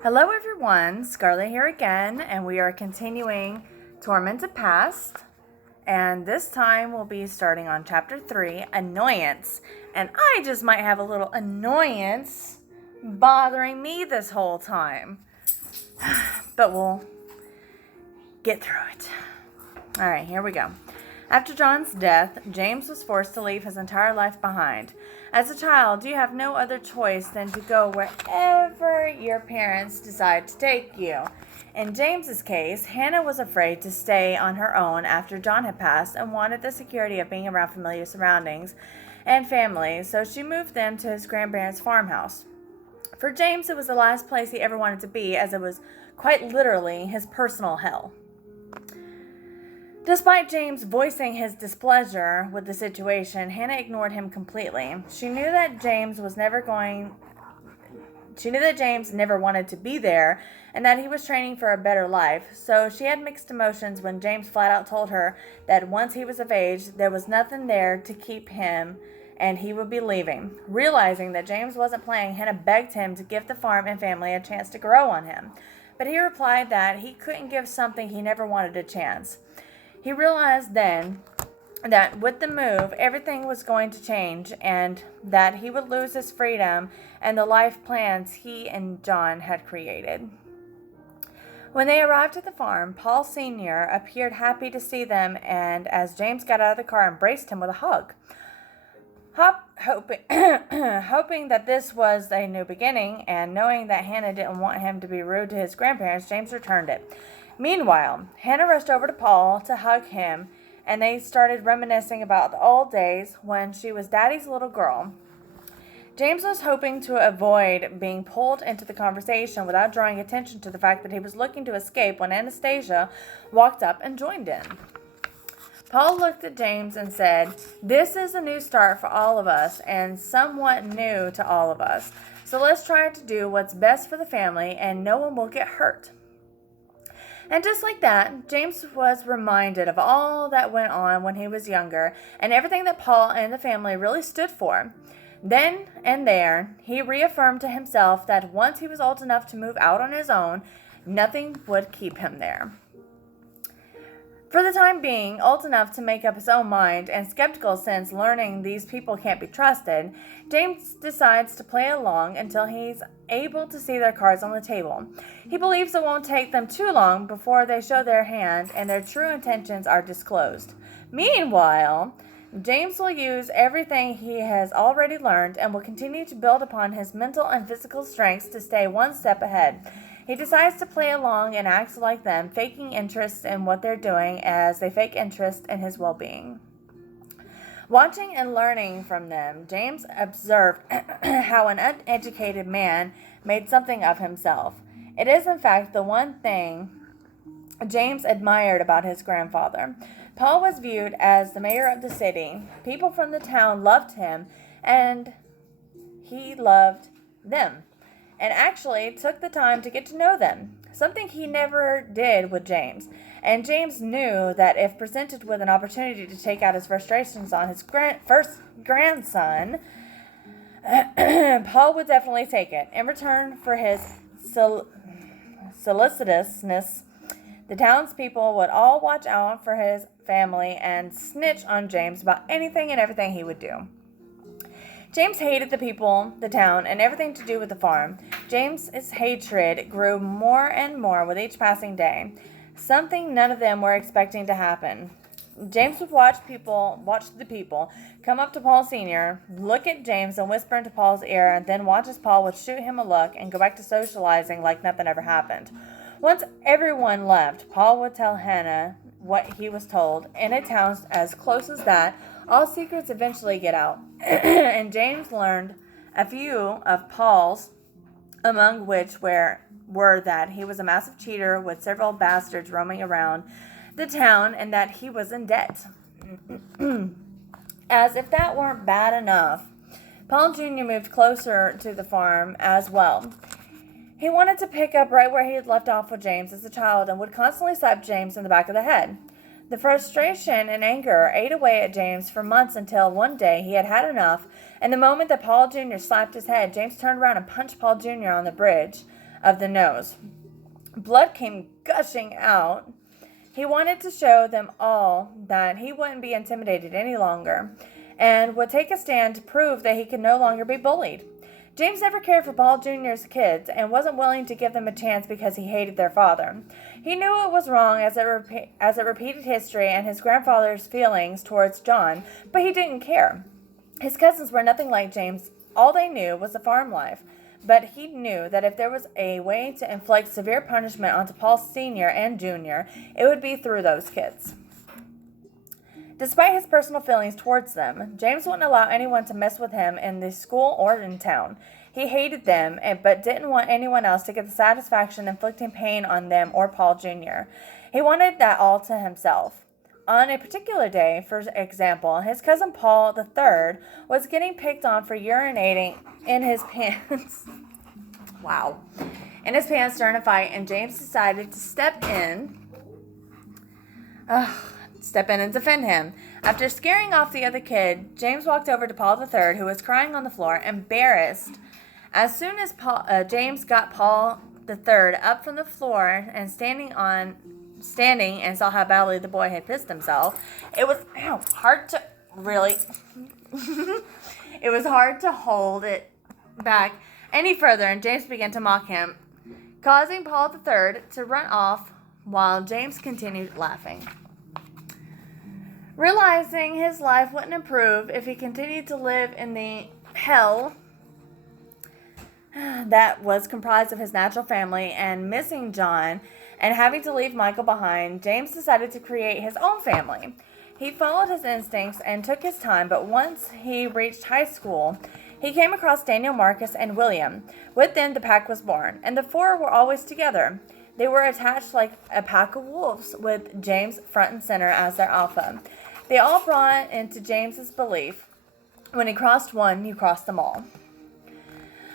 Hello everyone, Scarlett here again, and we are continuing Tormented Past. And this time we'll be starting on chapter 3, Annoyance. And I just might have a little annoyance bothering me this whole time. But we'll get through it. Alright, here we go. After John's death, James was forced to leave his entire life behind. As a child, you have no other choice than to go wherever your parents decide to take you. In James's case, Hannah was afraid to stay on her own after John had passed and wanted the security of being around familiar surroundings and family, so she moved them to his grandparents' farmhouse. For James, it was the last place he ever wanted to be, as it was quite literally his personal hell. Despite James voicing his displeasure with the situation, Hannah ignored him completely. She knew that James never wanted to be there and that he was training for a better life, so she had mixed emotions when James flat out told her that once he was of age, there was nothing there to keep him and he would be leaving. Realizing that James wasn't playing, Hannah begged him to give the farm and family a chance to grow on him. But he replied that he couldn't give something he never wanted a chance. He realized then that with the move, everything was going to change and that he would lose his freedom and the life plans he and John had created. When they arrived at the farm, Paul Sr. appeared happy to see them, and as James got out of the car, embraced him with a hug. Hoping that this was a new beginning, and knowing that Hannah didn't want him to be rude to his grandparents, James returned it. Meanwhile, Hannah rushed over to Paul to hug him, and they started reminiscing about the old days when she was Daddy's little girl. James was hoping to avoid being pulled into the conversation without drawing attention to the fact that he was looking to escape when Anastasia walked up and joined in. Paul looked at James and said, "This is a new start for all of us and somewhat new to all of us. So let's try to do what's best for the family and no one will get hurt." And just like that, James was reminded of all that went on when he was younger and everything that Paul and the family really stood for. Then and there, he reaffirmed to himself that once he was old enough to move out on his own, nothing would keep him there. For the time being, old enough to make up his own mind and skeptical since learning these people can't be trusted, James decides to play along until he's able to see their cards on the table. He believes it won't take them too long before they show their hand and their true intentions are disclosed. Meanwhile, James will use everything he has already learned and will continue to build upon his mental and physical strengths to stay one step ahead. He decides to play along and act like them, faking interest in what they're doing as they fake interest in his well-being. Watching and learning from them, James observed how an uneducated man made something of himself. It is, in fact, the one thing James admired about his grandfather. Paul was viewed as the mayor of the city. People from the town loved him, and he loved them, and actually took the time to get to know them, something he never did with James. And James knew that if presented with an opportunity to take out his frustrations on his first grandson, Paul would definitely take it. In return for his solicitousness, the townspeople would all watch out for his family and snitch on James about anything and everything he would do. James hated the people, the town, and everything to do with the farm. James's hatred grew more and more with each passing day, something none of them were expecting to happen. James would watch the people come up to Paul Sr., look at James and whisper into Paul's ear, and then watch as Paul would shoot him a look and go back to socializing like nothing ever happened. Once everyone left, Paul would tell Hannah what he was told. In a town as close as that, all secrets eventually get out. And James learned a few of Paul's, among which were that he was a massive cheater with several bastards roaming around the town and that he was in debt. As if that weren't bad enough, Paul Jr. moved closer to the farm as well. He wanted to pick up right where he had left off with James as a child and would constantly slap James in the back of the head. The frustration and anger ate away at James for months until one day he had had enough, and the moment that Paul Jr. slapped his head, James turned around and punched Paul Jr. on the bridge. of the nose. Blood came gushing out. He wanted to show them all that he wouldn't be intimidated any longer and would take a stand to prove that he could no longer be bullied. James never cared for Paul Jr.'s kids and wasn't willing to give them a chance because he hated their father. He knew it was wrong as it repeated history and his grandfather's feelings towards John, but he didn't care. His cousins were nothing like James. All they knew was the farm life. But he knew that if there was a way to inflict severe punishment onto Paul Sr. and Jr., it would be through those kids. Despite his personal feelings towards them, James wouldn't allow anyone to mess with him in the school or in town. He hated them, but didn't want anyone else to get the satisfaction inflicting pain on them or Paul Jr. He wanted that all to himself. On a particular day, for example, his cousin Paul III was getting picked on for urinating in his pants. Wow. In his pants during a fight, and James decided to step in and defend him. After scaring off the other kid, James walked over to Paul III, who was crying on the floor, embarrassed. As soon as James got Paul III up from the floor and standing and saw how badly the boy had pissed himself, it was hard to it was hard to hold it back any further, and James began to mock him, causing Paul III to run off while James continued laughing. Realizing his life wouldn't improve if he continued to live in the hell that was comprised of his natural family and missing John and having to leave Michael behind, James decided to create his own family. He followed his instincts and took his time, but once he reached high school, he came across Daniel, Marcus, and William. With them, the pack was born, and the four were always together. They were attached like a pack of wolves, with James front and center as their alpha. They all bought into James's belief, when he crossed one, you crossed them all.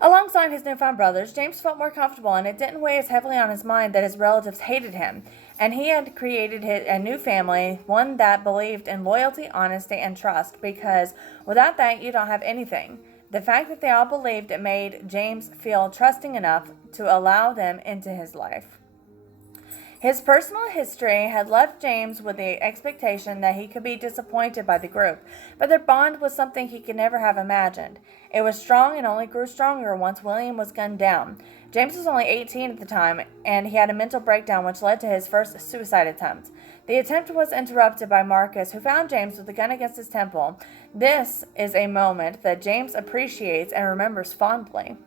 Alongside his newfound brothers, James felt more comfortable, and it didn't weigh as heavily on his mind that his relatives hated him, and he had created a new family, one that believed in loyalty, honesty, and trust, because without that, you don't have anything. The fact that they all believed it made James feel trusting enough to allow them into his life. His personal history had left James with the expectation that he could be disappointed by the group, but their bond was something he could never have imagined. It was strong and only grew stronger once William was gunned down. James was only 18 at the time, and he had a mental breakdown which led to his first suicide attempt. The attempt was interrupted by Marcus, who found James with a gun against his temple. This is a moment that James appreciates and remembers fondly.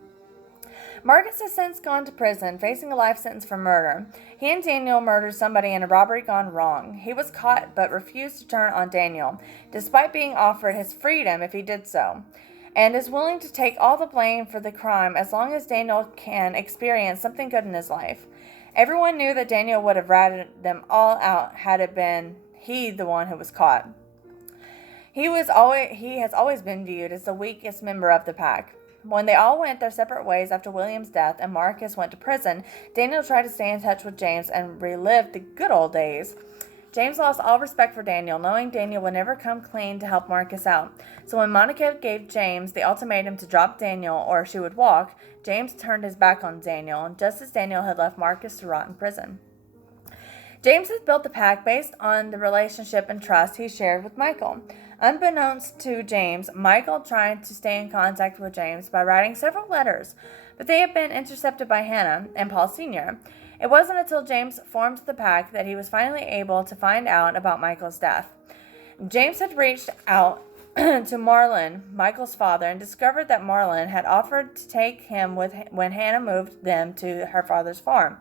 Marcus has since gone to prison, facing a life sentence for murder. He and Daniel murdered somebody in a robbery gone wrong. He was caught but refused to turn on Daniel, despite being offered his freedom if he did so, and is willing to take all the blame for the crime as long as Daniel can experience something good in his life. Everyone knew that Daniel would have ratted them all out had it been he the one who was caught. He has always been viewed as the weakest member of the pack. When they all went their separate ways after William's death and Marcus went to prison, Daniel tried to stay in touch with James and relive the good old days. James lost all respect for Daniel, knowing Daniel would never come clean to help Marcus out. So when Monica gave James the ultimatum to drop Daniel or she would walk, James turned his back on Daniel, just as Daniel had left Marcus to rot in prison. James had built the pack based on the relationship and trust he shared with Michael. Unbeknownst to James, Michael tried to stay in contact with James by writing several letters, but they had been intercepted by Hannah and Paul Sr. It wasn't until James formed the pack that he was finally able to find out about Michael's death. James had reached out to Marlon, Michael's father, and discovered that Marlon had offered to take him when Hannah moved them to her father's farm.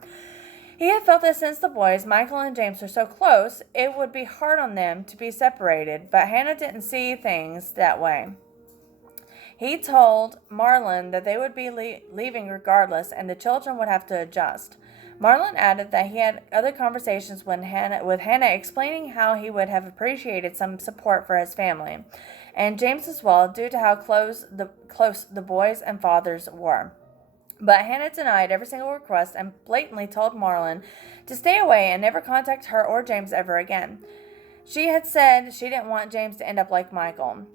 He had felt that since the boys, Michael and James, were so close, it would be hard on them to be separated, but Hannah didn't see things that way. He told Marlon that they would be leaving regardless, and the children would have to adjust. Marlon added that he had other conversations with Hannah explaining how he would have appreciated some support for his family, and James as well, due to how close the boys and fathers were. But Hannah denied every single request and blatantly told Marlon to stay away and never contact her or James ever again. She had said she didn't want James to end up like Michael.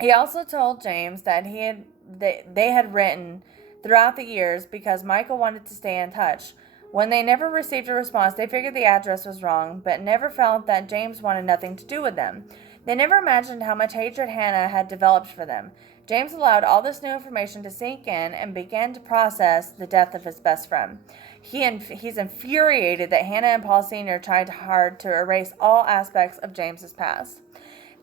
He also told James that they had written throughout the years because Michael wanted to stay in touch. When they never received a response, they figured the address was wrong, but never felt that James wanted nothing to do with them. They never imagined how much hatred Hannah had developed for them. James allowed all this new information to sink in and began to process the death of his best friend. He's infuriated that Hannah and Paul Sr. tried hard to erase all aspects of James's past.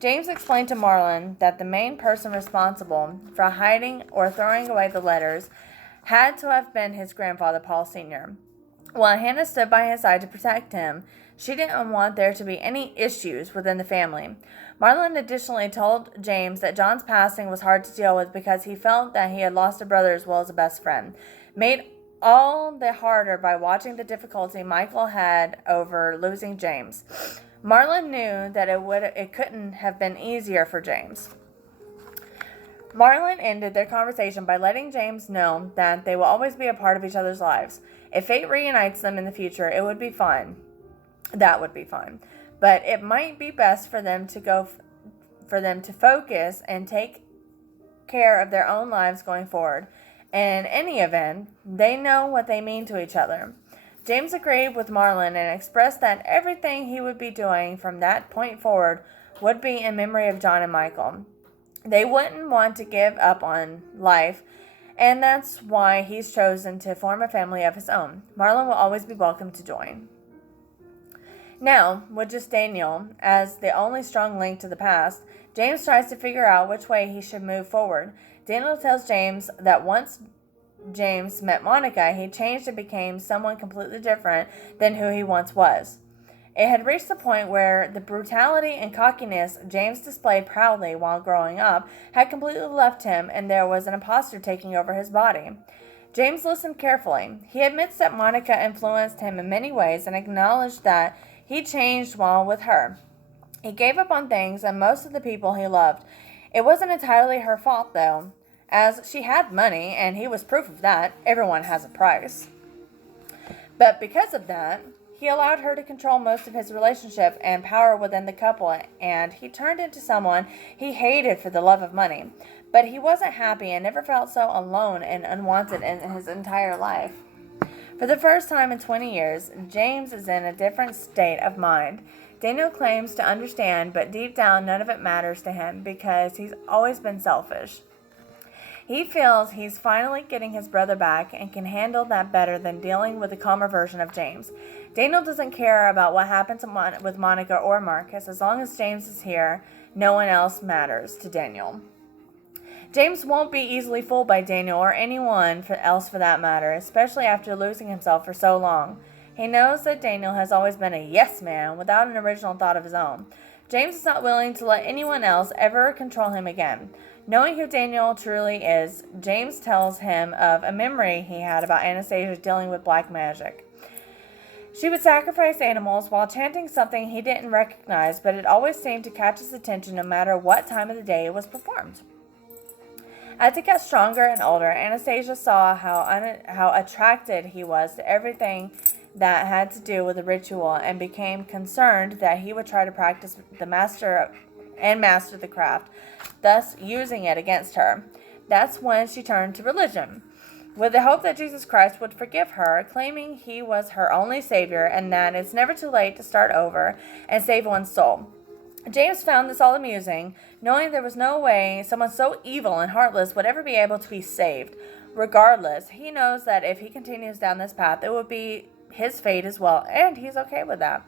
James explained to Marlon that the main person responsible for hiding or throwing away the letters had to have been his grandfather, Paul Sr. While Hannah stood by his side to protect him, she didn't want there to be any issues within the family. Marlon additionally told James that John's passing was hard to deal with because he felt that he had lost a brother as well as a best friend, made all the harder by watching the difficulty Michael had over losing James. Marlon knew that it couldn't have been easier for James. Marlon ended their conversation by letting James know that they will always be a part of each other's lives. If fate reunites them in the future, it would be fine. That would be fine. But it might be best for them to focus and take care of their own lives going forward. In any event, they know what they mean to each other. James agreed with Marlon and expressed that everything he would be doing from that point forward would be in memory of John and Michael. They wouldn't want to give up on life, and that's why he's chosen to form a family of his own. Marlon will always be welcome to join. Now, with just Daniel as the only strong link to the past, James tries to figure out which way he should move forward. Daniel tells James that once James met Monica, he changed and became someone completely different than who he once was. It had reached the point where the brutality and cockiness James displayed proudly while growing up had completely left him, and there was an imposter taking over his body. James listened carefully. He admits that Monica influenced him in many ways and acknowledged that he changed while with her. He gave up on things and most of the people he loved. It wasn't entirely her fault, though, as she had money, and he was proof of that. Everyone has a price. But because of that, he allowed her to control most of his relationship and power within the couple, and he turned into someone he hated for the love of money. But he wasn't happy and never felt so alone and unwanted in his entire life. For the first time in 20 years, James is in a different state of mind. Daniel claims to understand, but deep down none of it matters to him because he's always been selfish. He feels he's finally getting his brother back and can handle that better than dealing with a calmer version of James. Daniel doesn't care about what happens with Monica or Marcus. As long as James is here, no one else matters to Daniel. James won't be easily fooled by Daniel or anyone else for that matter, especially after losing himself for so long. He knows that Daniel has always been a yes man without an original thought of his own. James is not willing to let anyone else ever control him again. Knowing who Daniel truly is, James tells him of a memory he had about Anastasia dealing with black magic. She would sacrifice animals while chanting something he didn't recognize, but it always seemed to catch his attention no matter what time of the day it was performed. As he got stronger and older, Anastasia saw how attracted he was to everything that had to do with the ritual and became concerned that he would try to practice master the craft, thus using it against her. That's when she turned to religion, with the hope that Jesus Christ would forgive her, claiming he was her only savior and that it's never too late to start over and save one's soul. James found this all amusing, knowing there was no way someone so evil and heartless would ever be able to be saved. Regardless, he knows that if he continues down this path, it would be his fate as well, and he's okay with that.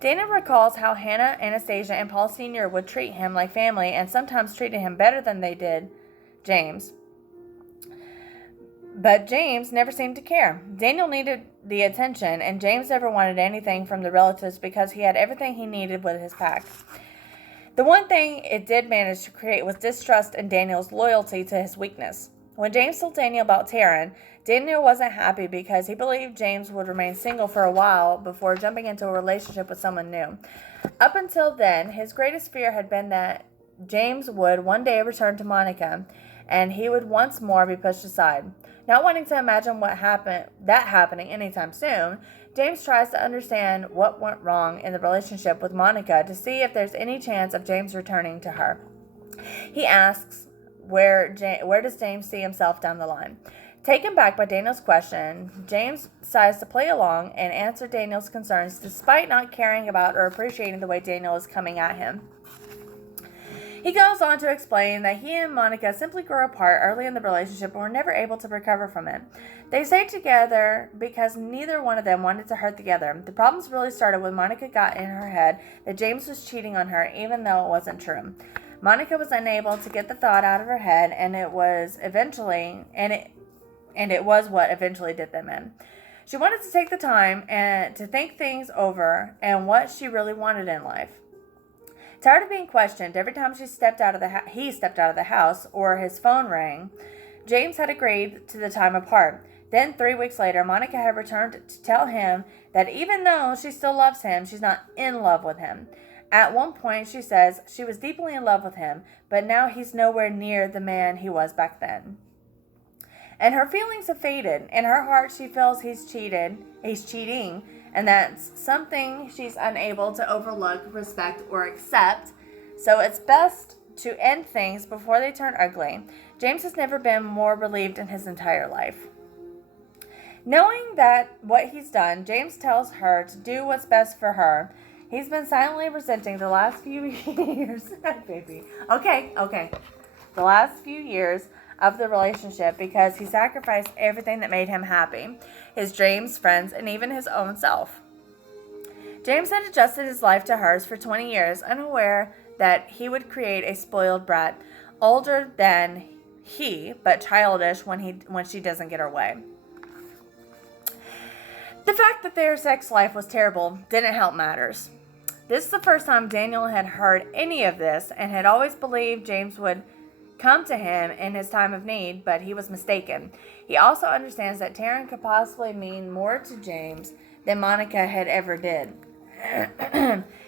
Dana recalls how Hannah, Anastasia, and Paul Sr. would treat him like family and sometimes treated him better than they did James. But James never seemed to care. Daniel needed the attention, and James never wanted anything from the relatives because he had everything he needed with his pack. The one thing it did manage to create was distrust in Daniel's loyalty to his weakness. When James told Daniel about Taryn, Daniel wasn't happy because he believed James would remain single for a while before jumping into a relationship with someone new. Up until then, his greatest fear had been that James would one day return to Monica, and he would once more be pushed aside. Not wanting to imagine that happening anytime soon, James tries to understand what went wrong in the relationship with Monica to see if there's any chance of James returning to her. He asks, where does James see himself down the line? Taken back by Daniel's question, James decides to play along and answer Daniel's concerns despite not caring about or appreciating the way Daniel is coming at him. He goes on to explain that he and Monica simply grew apart early in the relationship and were never able to recover from it. They stayed together because neither one of them wanted to hurt the other. The problems really started when Monica got in her head that James was cheating on her, even though it wasn't true. Monica was unable to get the thought out of her head, and it was what eventually did them in. She wanted to take the time and to think things over and what she really wanted in life. Tired of being questioned every time he stepped out of the house or his phone rang, James had agreed to the time apart. Then 3 weeks later, Monica had returned to tell him that even though she still loves him, she's not in love with him. At one point, she says she was deeply in love with him, but now he's nowhere near the man he was back then. And her feelings have faded. In her heart, she feels he's cheating, and that's something she's unable to overlook, respect, or accept. So it's best to end things before they turn ugly. James has never been more relieved in his entire life. Knowing that what he's done, James tells her to do what's best for her. He's been silently resenting the last few years. Baby. Okay. The last few years of the relationship because he sacrificed everything that made him happy. His dreams, friends, and even his own self. James had adjusted his life to hers for 20 years, unaware that he would create a spoiled brat, older than he, but childish when she doesn't get her way. The fact that their sex life was terrible didn't help matters. This is the first time Daniel had heard any of this and had always believed James would come to him in his time of need, but he was mistaken. He also understands that Taryn could possibly mean more to James than Monica had ever did.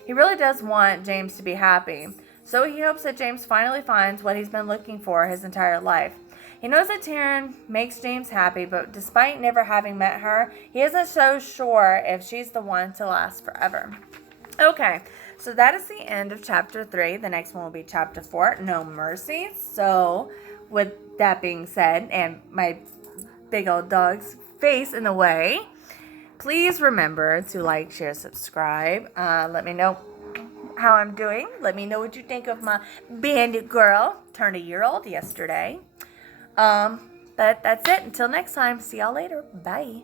He really does want James to be happy, so he hopes that James finally finds what he's been looking for his entire life. He knows that Taryn makes James happy, but despite never having met her, he isn't so sure if she's the one to last forever. Okay, so that is the end of chapter 3. The next one will be chapter 4, No Mercy. So, with that being said, and my big old dog's face in the way, please remember to like, share, subscribe. Let me know how I'm doing. Let me know what you think of my bandit girl. Turned a year old yesterday. But that's it. Until next time. See y'all later. Bye.